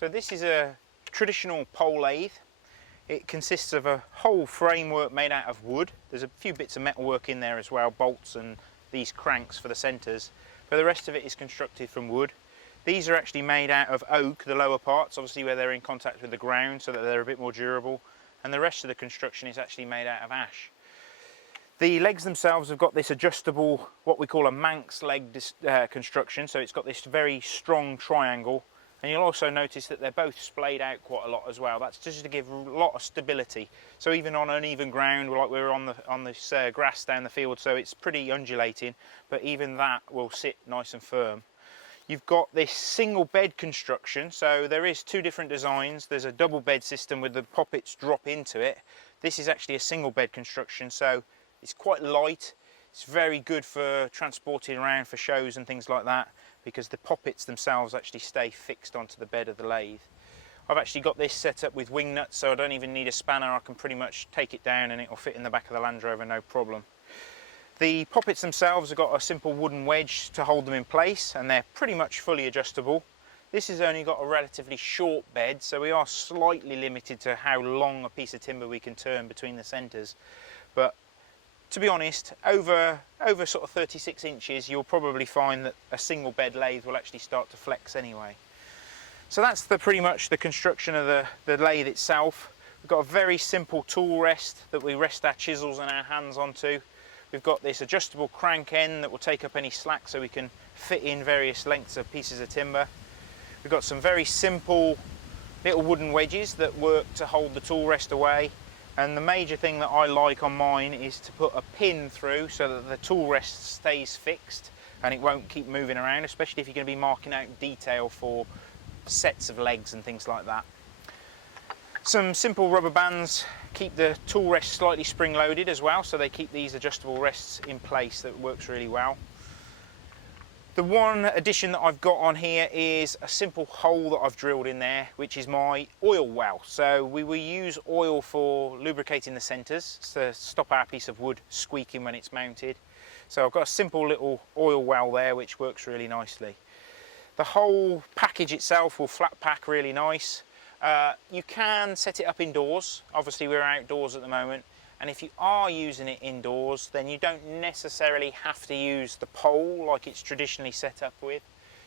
So this is a traditional pole lathe. It consists of a whole framework made out of wood. There's a few bits of metalwork in there as well, bolts and these cranks for the centres, but the rest of it is constructed from wood. These are actually made out of oak, the lower parts, obviously where they're in contact with the ground, so that they're a bit more durable, and the rest of the construction is actually made out of ash. The legs themselves have got this adjustable, what we call a Manx leg construction, so it's got this very strong triangle, and you'll also notice that they're both splayed out quite a lot as well. That's just to give a lot of stability. So even on uneven ground, like we were on this grass down the field, so it's pretty undulating, but even that will sit nice and firm. You've got this single bed construction, so there is two different designs. There's a double bed system with the poppets drop into it. This is actually a single bed construction, so it's quite light. It's very good for transporting around for shows and things like that, because the poppets themselves actually stay fixed onto the bed of the lathe. I've actually got this set up with wing nuts, so I don't even need a spanner. I can pretty much take it down and it will fit in the back of the Land Rover, no problem. The poppets themselves have got a simple wooden wedge to hold them in place, and they're pretty much fully adjustable. This has only got a relatively short bed, so we are slightly limited to how long a piece of timber we can turn between the centres. But to be honest, over sort of 36 inches, you'll probably find that a single bed lathe will actually start to flex anyway. So that's pretty much the construction of the lathe itself. We've got a very simple tool rest that we rest our chisels and our hands onto. We've got this adjustable crank end that will take up any slack, so we can fit in various lengths of pieces of timber. We've got some very simple little wooden wedges that work to hold the tool rest away. And the major thing that I like on mine is to put a pin through so that the tool rest stays fixed and it won't keep moving around, especially if you're going to be marking out detail for sets of legs and things like that. Some simple rubber bands keep the tool rest slightly spring loaded as well, so they keep these adjustable rests in place. That works really well. The one addition that I've got on here is a simple hole that I've drilled in there, which is my oil well. So we will use oil for lubricating the centres to stop our piece of wood squeaking when it's mounted. So I've got a simple little oil well there which works really nicely. The whole package itself will flat pack really nice. You can set it up indoors. Obviously we're outdoors at the moment, and if you are using it indoors, then you don't necessarily have to use the pole like it's traditionally set up with.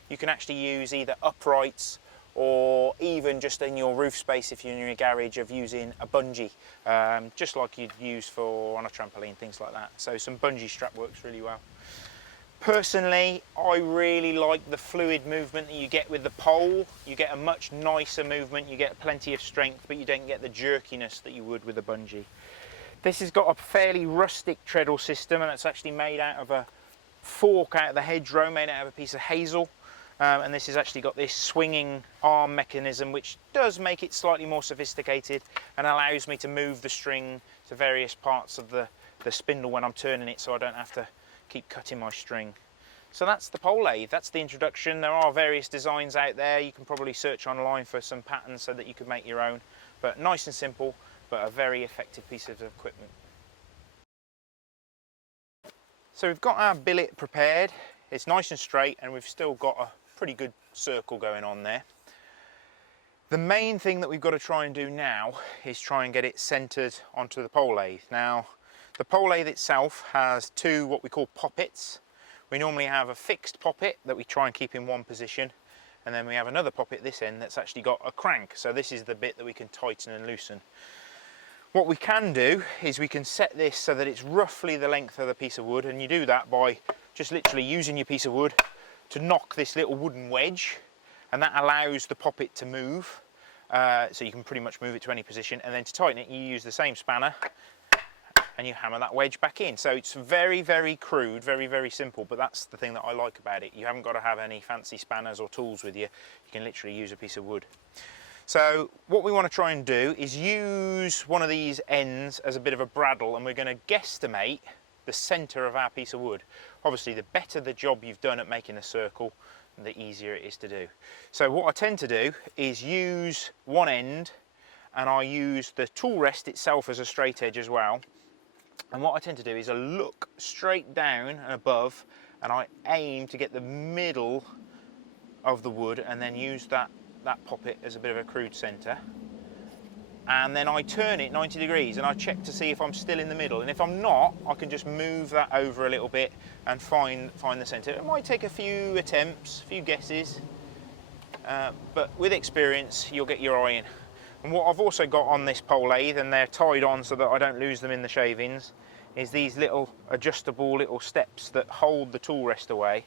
You can actually use either uprights or even just in your roof space, if you're in your garage, of using a bungee, just like you'd use on a trampoline, things like that. So some bungee strap works really well. Personally, I really like the fluid movement that you get with the pole. You get a much nicer movement, you get plenty of strength, but you don't get the jerkiness that you would with a bungee. This has got a fairly rustic treadle system, and it's actually made out of a fork out of the hedgerow, made out of a piece of hazel. And this has actually got this swinging arm mechanism, which does make it slightly more sophisticated and allows me to move the string to various parts of the spindle when I'm turning it, so I don't have to keep cutting my string. So that's the pole lathe, that's the introduction. There are various designs out there. You can probably search online for some patterns so that you can make your own, but nice and simple, but a very effective piece of equipment. So we've got our billet prepared. It's nice and straight, and we've still got a pretty good circle going on there. The main thing that we've got to try and do now is try and get it centered onto the pole lathe. Now, the pole lathe itself has two what we call poppets. We normally have a fixed poppet that we try and keep in one position, and then we have another poppet at this end that's actually got a crank. So this is the bit that we can tighten and loosen. What we can do is we can set this so that it's roughly the length of the piece of wood, and you do that by just literally using your piece of wood to knock this little wooden wedge, and that allows the poppet to move. So you can pretty much move it to any position, and then to tighten it you use the same spanner and you hammer that wedge back in. So it's very, very crude, very, very simple, but that's the thing that I like about it. You haven't got to have any fancy spanners or tools with you. You can literally use a piece of wood. So what we want to try and do is use one of these ends as a bit of a bradawl, and we're going to guesstimate the centre of our piece of wood. Obviously, the better the job you've done at making a circle, the easier it is to do. So what I tend to do is use one end, and I use the tool rest itself as a straight edge as well. And what I tend to do is I look straight down and above, and I aim to get the middle of the wood, and then use that that poppet as a bit of a crude centre. And then I turn it 90 degrees and I check to see if I'm still in the middle. And if I'm not, I can just move that over a little bit and find the centre. It might take a few attempts, a few guesses, but with experience, you'll get your eye in. And what I've also got on this pole lathe, and they're tied on so that I don't lose them in the shavings, is these little adjustable little steps that hold the tool rest away.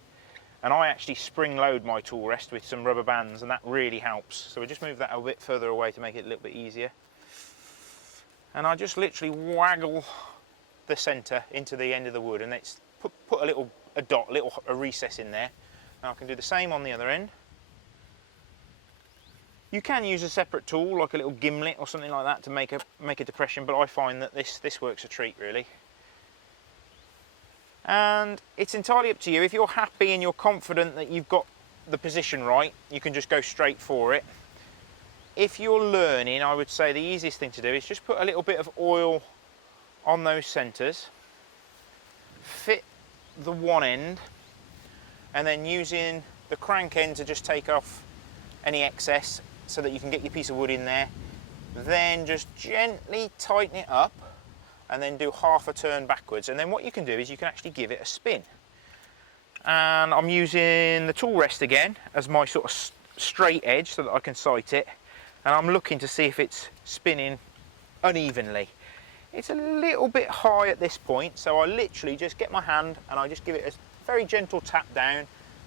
And I actually spring load my tool rest with some rubber bands, and that really helps. So we just move that a bit further away to make it a little bit easier. And I just literally waggle the centre into the end of the wood, and it's put a dot, a recess in there. And I can do the same on the other end. You can use a separate tool, like a little gimlet or something like that, to make a depression, but I find that this works a treat, really. And it's entirely up to you. If you're happy and you're confident that you've got the position right, you can just go straight for it. If you're learning, I would say the easiest thing to do is just put a little bit of oil on those centres, fit the one end, and then using the crank end to just take off any excess so that you can get your piece of wood in there. Then just gently tighten it up and then do half a turn backwards. And then what you can do is you can actually give it a spin. And I'm using the tool rest again as my sort of straight edge so that I can sight it. And I'm looking to see if it's spinning unevenly. It's a little bit high at this point, so I literally just get my hand and I just give it a very gentle tap down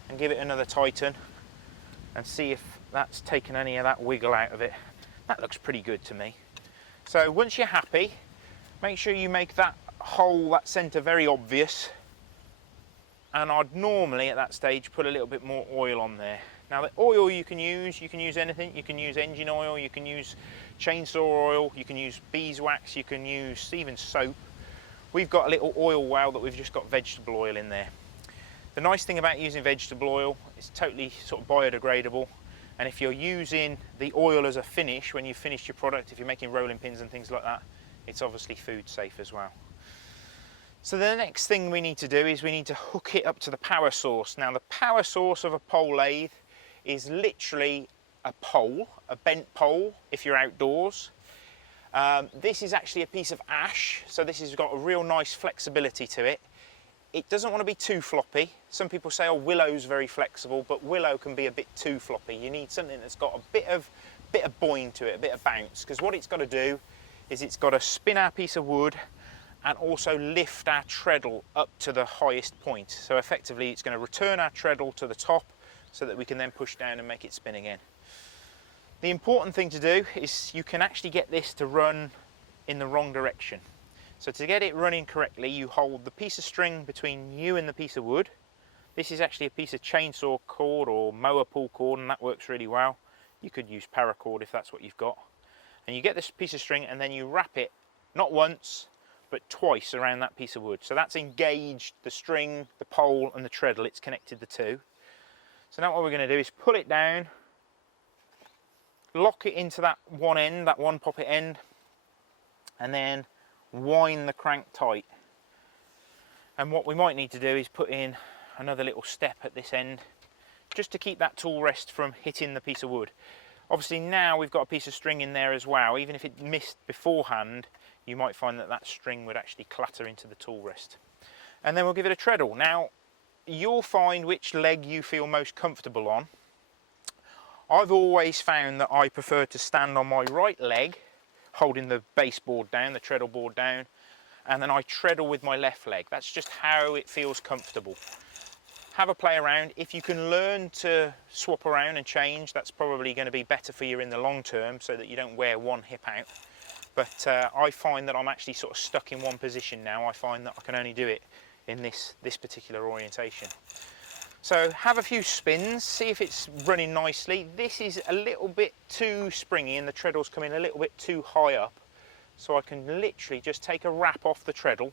and give it another tighten and see if that's taken any of that wiggle out of it. That looks pretty good to me. So once you're happy, make sure you make that hole, that centre, very obvious. And I'd normally at that stage put a little bit more oil on there. Now the oil you can use anything. You can use engine oil, you can use chainsaw oil, you can use beeswax, you can use even soap. We've got a little oil well that we've just got vegetable oil in there. The nice thing about using vegetable oil, it's totally sort of biodegradable. And if you're using the oil as a finish, when you've finished your product, if you're making rolling pins and things like that, it's obviously food safe as well. So the next thing we need to do is we need to hook it up to the power source. Now the power source of a pole lathe is literally a pole, a bent pole if you're outdoors. This is actually a piece of ash, so this has got a real nice flexibility to it. It doesn't want to be too floppy. Some people say, oh, willow's very flexible, but willow can be a bit too floppy. You need something that's got a bit of boing to it, a bit of bounce, because what it's got to do is it's got to spin our piece of wood and also lift our treadle up to the highest point. So effectively it's going to return our treadle to the top so that we can then push down and make it spin again. The important thing to do is you can actually get this to run in the wrong direction. So to get it running correctly, you hold the piece of string between you and the piece of wood. This is actually a piece of chainsaw cord or mower pull cord, and that works really well. You could use paracord if that's what you've got. And you get this piece of string and then you wrap it, not once, but twice around that piece of wood. So that's engaged the string, the pole and the treadle, it's connected the two. So now what we're going to do is pull it down, lock it into that one end, that one poppet end, and then wind the crank tight. And what we might need to do is put in another little step at this end, just to keep that tool rest from hitting the piece of wood. Obviously now we've got a piece of string in there as well. Even if it missed beforehand, you might find that that string would actually clatter into the tool rest. And then we'll give it a treadle. Now you'll find which leg you feel most comfortable on. I've always found that I prefer to stand on my right leg, holding the baseboard down, the treadle board down, and then I treadle with my left leg. That's just how it feels comfortable. Have a play around. If you can learn to swap around and change, that's probably going to be better for you in the long term so that you don't wear one hip out. But I find that I'm actually sort of stuck in one position now. I find that I can only do it in this particular orientation. So have a few spins, see if it's running nicely. This is a little bit too springy and the treadle's coming a little bit too high up. So I can literally just take a wrap off the treadle.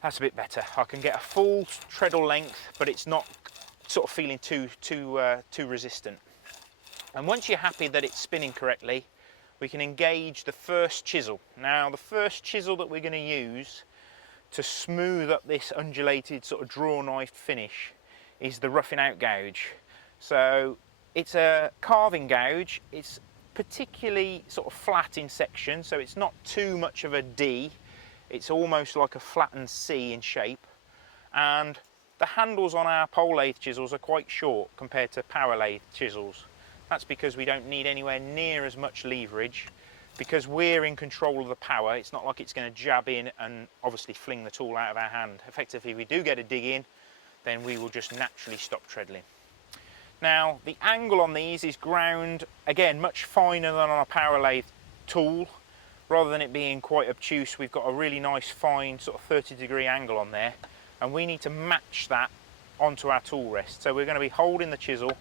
That's a bit better. I can get a full treadle length, but it's not sort of feeling too resistant. And once you're happy that it's spinning correctly, we can engage the first chisel. Now the first chisel that we're going to use to smooth up this undulated sort of draw knife finish is the roughing out gouge. So it's a carving gouge. It's particularly sort of flat in section, so it's not too much of a D. It's almost like a flattened C in shape. And the handles on our pole lathe chisels are quite short compared to power lathe chisels. That's because we don't need anywhere near as much leverage. Because we're in control of the power, it's not like it's going to jab in and obviously fling the tool out of our hand. Effectively, if we do get a dig in, then we will just naturally stop treadling. Now, the angle on these is ground, again, much finer than on a power lathe tool. Rather than it being quite obtuse, we've got a really nice fine sort of 30-degree angle on there, and we need to match that onto our tool rest. So we're going to be holding the chisel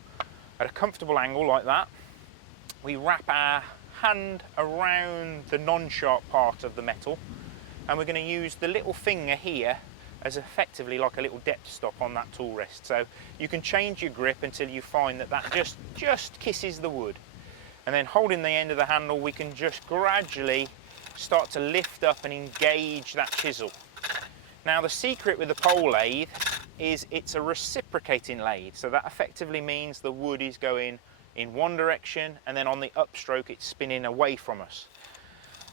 at a comfortable angle like that. We wrap our hand around the non-sharp part of the metal, and we're going to use the little finger here as effectively like a little depth stop on that tool rest. So you can change your grip until you find that that just kisses the wood. And then holding the end of the handle, we can just gradually start to lift up and engage that chisel. Now the secret with the pole lathe is it's a reciprocating lathe. So that effectively means the wood is going in one direction, and then on the upstroke it's spinning away from us.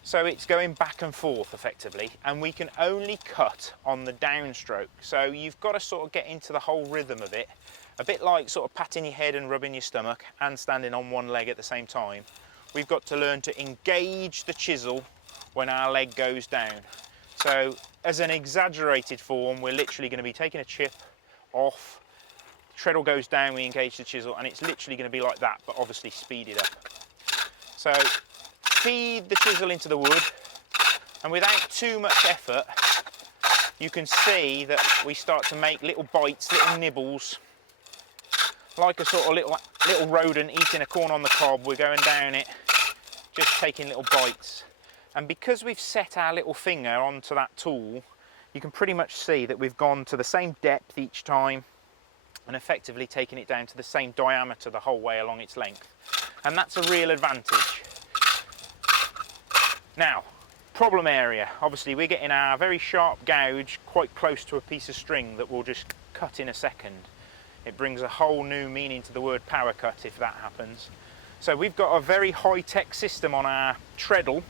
So it's going back and forth effectively, and we can only cut on the downstroke. So you've got to sort of get into the whole rhythm of it, a bit like sort of patting your head and rubbing your stomach and standing on one leg at the same time. We've got to learn to engage the chisel when our leg goes down. So as an exaggerated form, we're literally going to be taking a chip off, treadle goes down, we engage the chisel, and it's literally going to be like that, but obviously speeded up. So feed the chisel into the wood, and without too much effort, you can see that we start to make little bites, little nibbles, like a sort of little rodent eating a corn on the cob. We're going down it, just taking little bites. And because we've set our little finger onto that tool, you can pretty much see that we've gone to the same depth each time, and effectively taking it down to the same diameter the whole way along its length. And that's a real advantage. Now, problem area. Obviously we're getting our very sharp gouge quite close to a piece of string that will just cut in a second. It brings a whole new meaning to the word power cut if that happens. So we've got a very high-tech system on our treadle.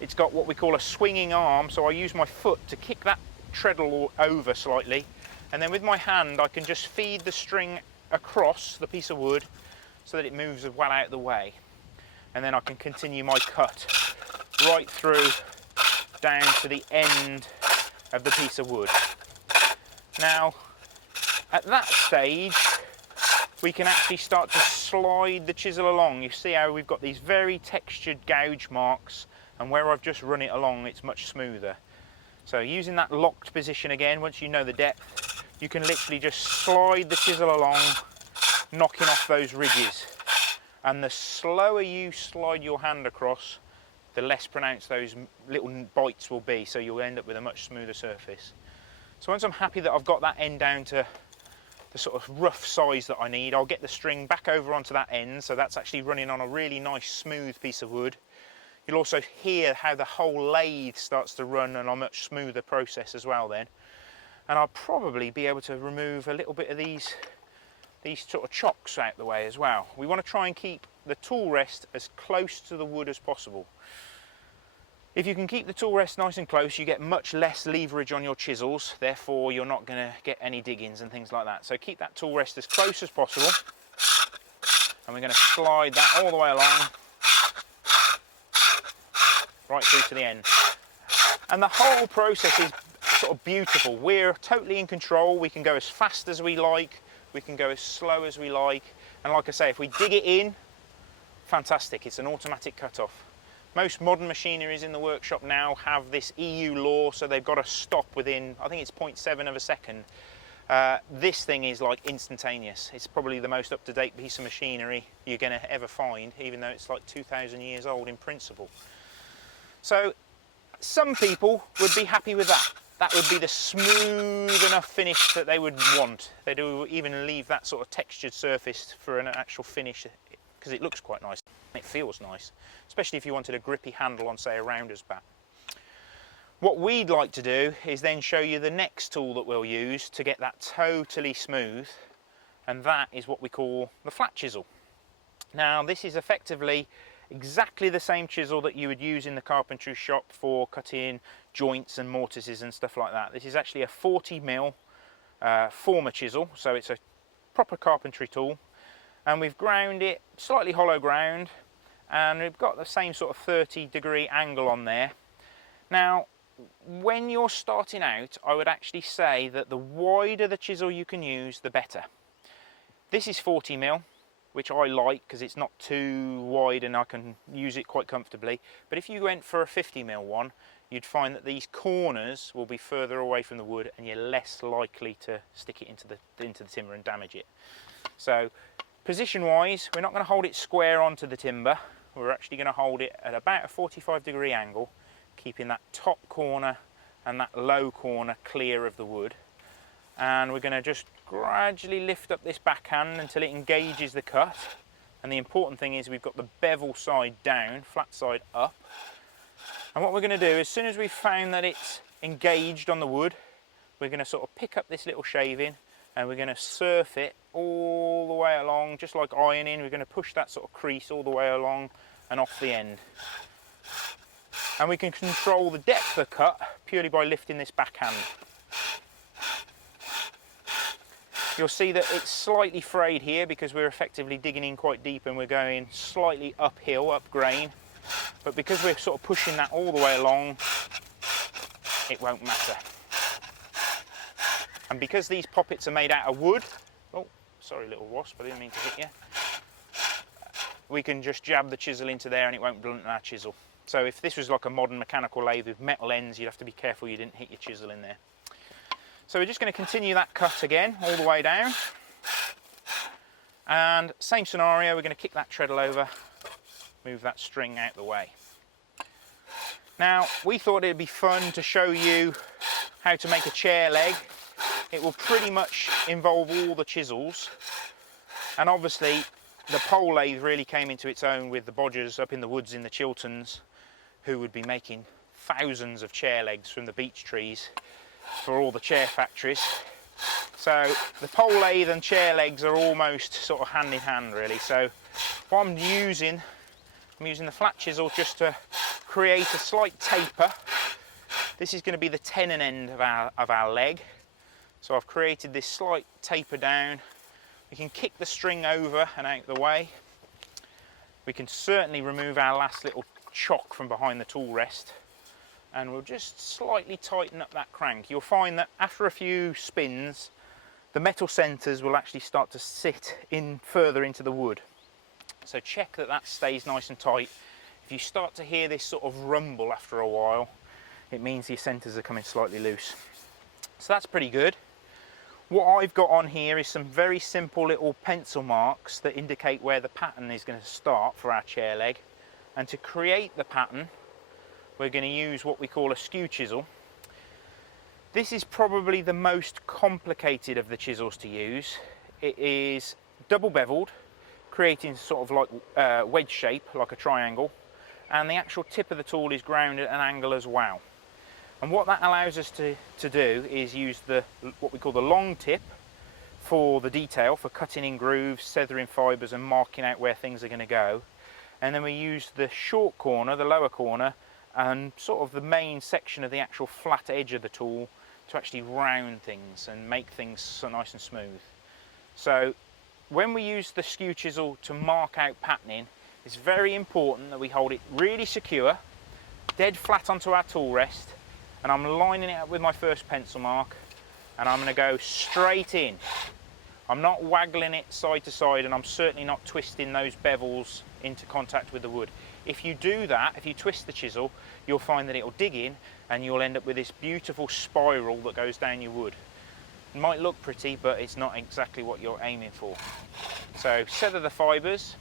It's got what we call a swinging arm, so I use my foot to kick that treadle over slightly, and then with my hand I can just feed the string across the piece of wood so that it moves well out of the way, and then I can continue my cut right through down to the end of the piece of wood. Now at that stage we can actually start to slide the chisel along. You see how we've got these very textured gouge marks, and where I've just run it along it's much smoother. So using that locked position again, once you know the depth, you can literally just slide the chisel along, knocking off those ridges. And the slower you slide your hand across, the less pronounced those little bites will be, so you'll end up with a much smoother surface. So once I'm happy that I've got that end down to the sort of rough size that I need, I'll get the string back over onto that end, so that's actually running on a really nice smooth piece of wood. You'll also hear how the whole lathe starts to run on a much smoother process as well then. And I'll probably be able to remove a little bit of these sort of chocks out the way as well. We want to try and keep the tool rest as close to the wood as possible. If you can keep the tool rest nice and close, you get much less leverage on your chisels, therefore you're not going to get any diggings and things like that. So keep that tool rest as close as possible, and we're going to slide that all the way along, right through to the end. And the whole process is sort of beautiful. We're totally in control. We can go as fast as we like, we can go as slow as we like, and like I say, if we dig it in, fantastic, it's an automatic cut-off. Most modern machineries in the workshop now have this EU law, so they've got to stop within, I think it's 0.7 of a second. This thing is like instantaneous. It's probably the most up-to-date piece of machinery you're going to ever find, even though it's like 2,000 years old in principle. So some people would be happy with that. That would be the smooth enough finish that they would want. They'd even leave that sort of textured surface for an actual finish, because it looks quite nice. It feels nice, especially if you wanted a grippy handle on, say, a rounder's bat. What we'd like to do is then show you the next tool that we'll use to get that totally smooth, and that is what we call the flat chisel. Now this is effectively exactly the same chisel that you would use in the carpentry shop for cutting joints and mortises and stuff like that. This is actually a 40mm former chisel, so it's a proper carpentry tool, and we've ground it slightly hollow ground, and we've got the same sort of 30-degree angle on there. Now when you're starting out, I would actually say that the wider the chisel you can use, the better. This is 40mm, which I like because it's not too wide and I can use it quite comfortably. But if you went for a 50mm one, you'd find that these corners will be further away from the wood and you're less likely to stick it into the timber and damage it. So position wise, we're not going to hold it square onto the timber. We're actually going to hold it at about a 45-degree angle, keeping that top corner and that low corner clear of the wood. And we're going to just gradually lift up this backhand until it engages the cut. And the important thing is we've got the bevel side down, flat side up. And what we're going to do, as soon as we've found that it's engaged on the wood, we're going to sort of pick up this little shaving and we're going to surf it all the way along, just like ironing. We're going to push that sort of crease all the way along and off the end. And we can control the depth of cut purely by lifting this backhand. You'll see that it's slightly frayed here because we're effectively digging in quite deep and we're going slightly uphill, up grain. But because we're sort of pushing that all the way along, it won't matter. And because these poppets are made out of wood, oh, sorry little wasp, I didn't mean to hit you. We can just jab the chisel into there and it won't blunt our chisel. So if this was like a modern mechanical lathe with metal ends, you'd have to be careful you didn't hit your chisel in there. So we're just going to continue that cut again, all the way down. And same scenario, we're going to kick that treadle over, move that string out the way. Now, we thought it'd be fun to show you how to make a chair leg. It will pretty much involve all the chisels. And obviously, the pole lathe really came into its own with the Bodgers up in the woods in the Chilterns, who would be making thousands of chair legs from the beech trees for all the chair factories. So the pole lathe and chair legs are almost sort of hand in hand really. So what I'm using the flat chisel just to create a slight taper. This is going to be the tenon end of our leg. So I've created this slight taper down. We can kick the string over and out the way. We can certainly remove our last little chock from behind the tool rest. And we'll just slightly tighten up that crank. You'll find that after a few spins, the metal centres will actually start to sit in further into the wood. So check that that stays nice and tight. If you start to hear this sort of rumble after a while, it means your centres are coming slightly loose. So that's pretty good. What I've got on here is some very simple little pencil marks that indicate where the pattern is going to start for our chair leg. And to create the pattern, we're going to use what we call a skew chisel. This is probably the most complicated of the chisels to use. It is double beveled, creating sort of like wedge shape, like a triangle, and the actual tip of the tool is ground at an angle as well. And what that allows us to do is use what we call the long tip for the detail, for cutting in grooves, feathering fibres and marking out where things are going to go. And then we use the short corner, the lower corner, and sort of the main section of the actual flat edge of the tool to actually round things and make things so nice and smooth. So when we use the skew chisel to mark out patterning, it's very important that we hold it really secure, dead flat onto our tool rest, and I'm lining it up with my first pencil mark, and I'm going to go straight in. I'm not waggling it side to side, and I'm certainly not twisting those bevels into contact with the wood. If you do that, if you twist the chisel, you'll find that it'll dig in and you'll end up with this beautiful spiral that goes down your wood. It might look pretty, but it's not exactly what you're aiming for. So feather the fibres.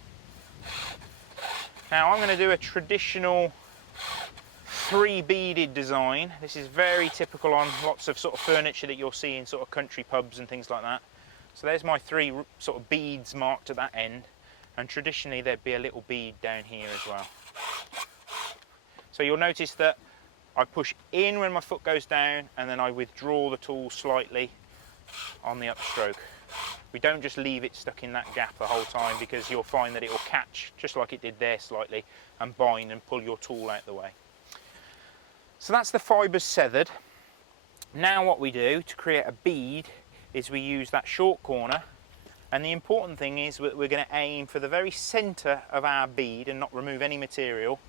Now I'm going to do a traditional 3-beaded design. This is very typical on lots of sort of furniture that you'll see in sort of country pubs and things like that. So there's my 3 sort of beads marked at that end. And traditionally there'd be a little bead down here as well. So you'll notice that I push in when my foot goes down and then I withdraw the tool slightly on the upstroke. We don't just leave it stuck in that gap the whole time, because you'll find that it will catch, just like it did there slightly, and bind and pull your tool out the way. So that's the fibres sethered. Now what we do to create a bead is we use that short corner, and the important thing is we're going to aim for the very centre of our bead and not remove any material,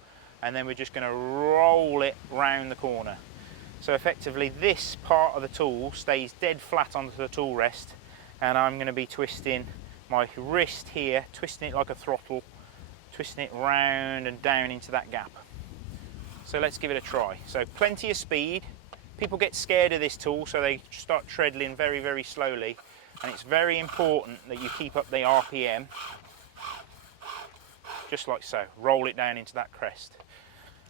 and then we're just going to roll it round the corner. So effectively this part of the tool stays dead flat onto the tool rest, and I'm going to be twisting my wrist here, twisting it like a throttle, twisting it round and down into that gap. So let's give it a try. So plenty of speed. People get scared of this tool, so they start treadling very, very slowly, and it's very important that you keep up the RPM, just like so. Roll it down into that crest,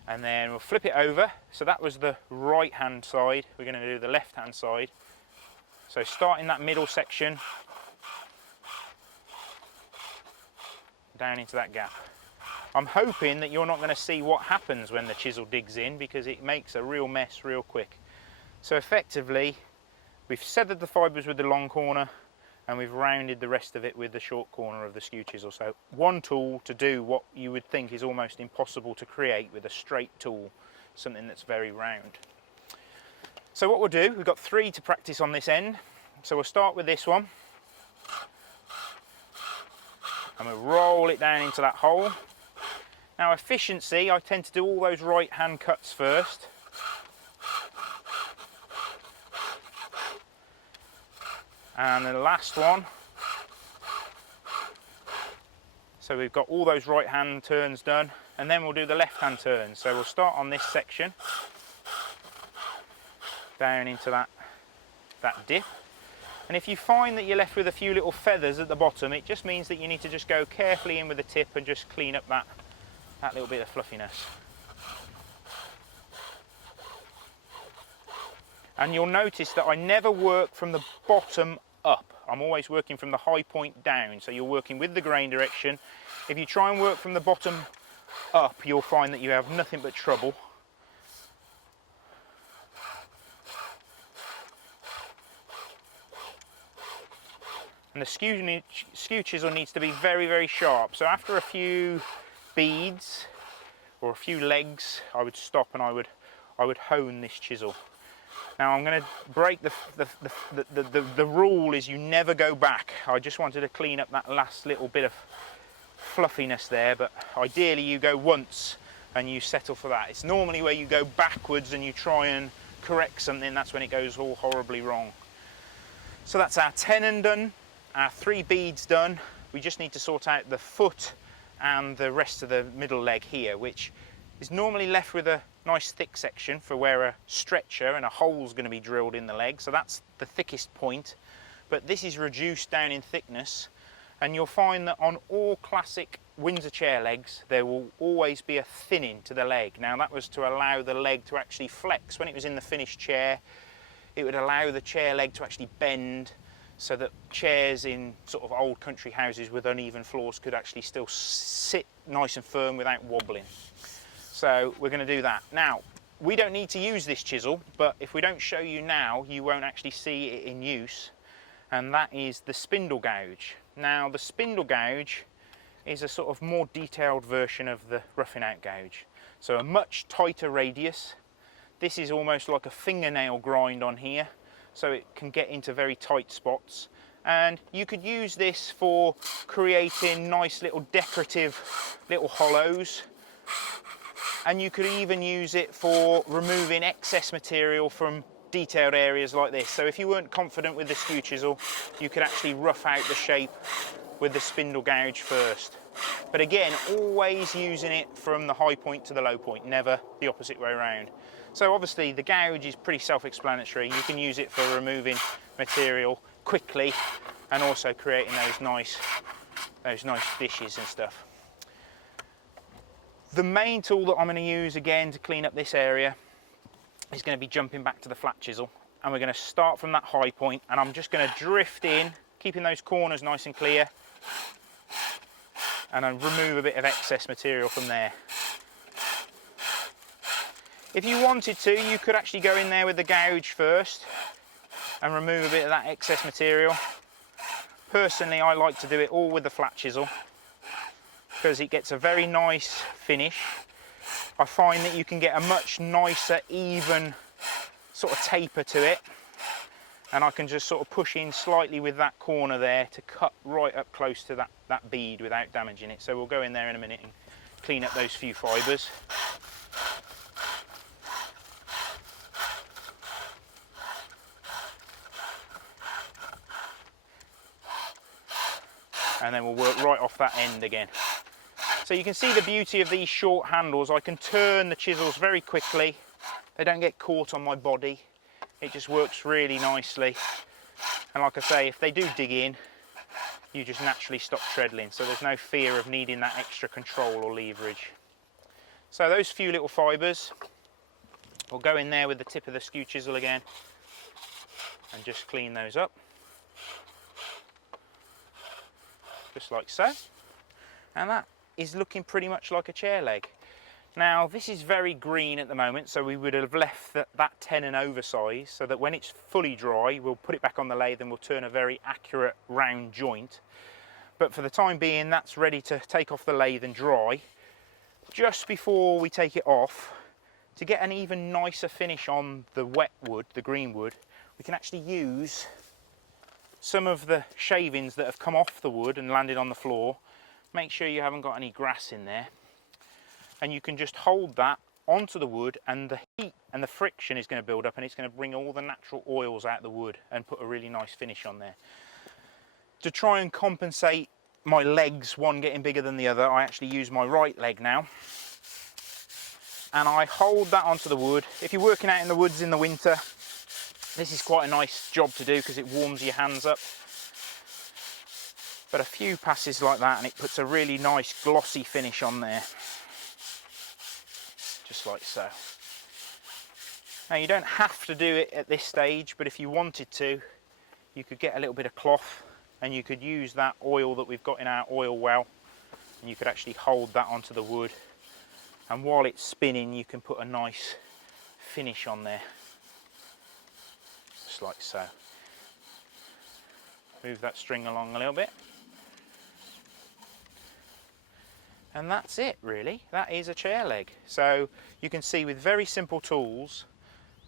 and then we'll flip it over. So that was the right hand side. We're going to do the left hand side. So start in that middle section, down into that gap. I'm hoping that you're not going to see what happens when the chisel digs in, because it makes a real mess real quick. So effectively we've sethered the fibres with the long corner, and we've rounded the rest of it with the short corner of the skew chisel. So one tool to do what you would think is almost impossible to create with a straight tool, something that's very round. So what we'll do, we've got 3 to practice on this end. So we'll start with this one, and we'll roll it down into that hole. Now efficiency, I tend to do all those right hand cuts first. And the last one. So we've got all those right hand turns done, and then we'll do the left hand turns. So we'll start on this section, down into that dip. And if you find that you're left with a few little feathers at the bottom, it just means that you need to just go carefully in with the tip and just clean up that little bit of fluffiness. And you'll notice that I never work from the bottom up. I'm always working from the high point down. So you're working with the grain direction. If you try and work from the bottom up, you'll find that you have nothing but trouble. And the skew chisel needs to be very, very sharp. So after a few beads or a few legs, I would stop and I would hone this chisel. Now I'm going to break the rule is you never go back. I just wanted to clean up that last little bit of fluffiness there, but ideally you go once and you settle for that. It's normally where you go backwards and you try and correct something, that's when it goes all horribly wrong. So that's our tenon done, our 3 beads done. We just need to sort out the foot and the rest of the middle leg here, which is normally left with a nice thick section for where a stretcher and a hole's going to be drilled in the leg. So that's the thickest point, but this is reduced down in thickness, and you'll find that on all classic Windsor chair legs there will always be a thinning to the leg. Now that was to allow the leg to actually flex. When it was in the finished chair, it would allow the chair leg to actually bend, so that chairs in sort of old country houses with uneven floors could actually still sit nice and firm without wobbling. So we're going to do that. Now, we don't need to use this chisel, but if we don't show you now, you won't actually see it in use, and that is the spindle gouge. Now, the spindle gouge is a sort of more detailed version of the roughing out gouge. So a much tighter radius. This is almost like a fingernail grind on here, so it can get into very tight spots. And you could use this for creating nice little decorative little hollows. And you could even use it for removing excess material from detailed areas like this. So if you weren't confident with the skew chisel, you could actually rough out the shape with the spindle gouge first. But again, always using it from the high point to the low point, never the opposite way around. So obviously the gouge is pretty self-explanatory. You can use it for removing material quickly and also creating those nice dishes and stuff. The main tool that I'm going to use again to clean up this area is going to be jumping back to the flat chisel, and we're going to start from that high point, and I'm just going to drift in, keeping those corners nice and clear, and then remove a bit of excess material from there. If you wanted to, you could actually go in there with the gouge first and remove a bit of that excess material. Personally, I like to do it all with the flat chisel because it gets a very nice finish. I find that you can get a much nicer, even sort of taper to it, and I can just sort of push in slightly with that corner there to cut right up close to that bead without damaging it. So we'll go in there in a minute and clean up those few fibres. And then we'll work right off that end again. So you can see the beauty of these short handles. I can turn the chisels very quickly. They don't get caught on my body. It just works really nicely. And like I say, if they do dig in, you just naturally stop treadling. So there's no fear of needing that extra control or leverage. So those few little fibres, we'll go in there with the tip of the skew chisel again and just clean those up. Just like so. And that is looking pretty much like a chair leg. Now this is very green at the moment, so we would have left that 10 and over size so that when it's fully dry we'll put it back on the lathe and we'll turn a very accurate round joint. But for the time being, that's ready to take off the lathe and dry. Just before we take it off, to get an even nicer finish on the wet wood, the green wood, we can actually use some of the shavings that have come off the wood and landed on the floor. Make sure you haven't got any grass in there, and you can just hold that onto the wood, and the heat and the friction is going to build up and it's going to bring all the natural oils out of the wood and put a really nice finish on there. To try and compensate my legs, one getting bigger than the other, I actually use my right leg now, and I hold that onto the wood. If you're working out in the woods in the winter, this is quite a nice job to do because it warms your hands up. But a few passes like that and it puts a really nice glossy finish on there. Just like so. Now you don't have to do it at this stage, but if you wanted to, you could get a little bit of cloth and you could use that oil that we've got in our oil well, and you could actually hold that onto the wood, and while it's spinning you can put a nice finish on there. Just like so. Move that string along a little bit. And that's it really, that is a chair leg. So you can see with very simple tools,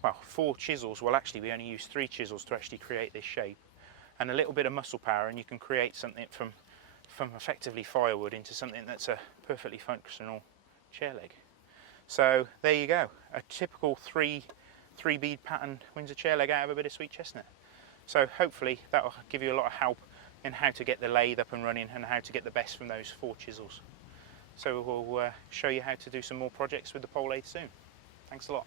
well 4 chisels, well actually we only use 3 chisels to actually create this shape, and a little bit of muscle power, and you can create something from effectively firewood into something that's a perfectly functional chair leg. So there you go, a typical 3 bead pattern Windsor chair leg out of a bit of sweet chestnut. So hopefully that will give you a lot of help in how to get the lathe up and running and how to get the best from those 4 chisels. So we'll show you how to do some more projects with the pole lathe soon. Thanks a lot.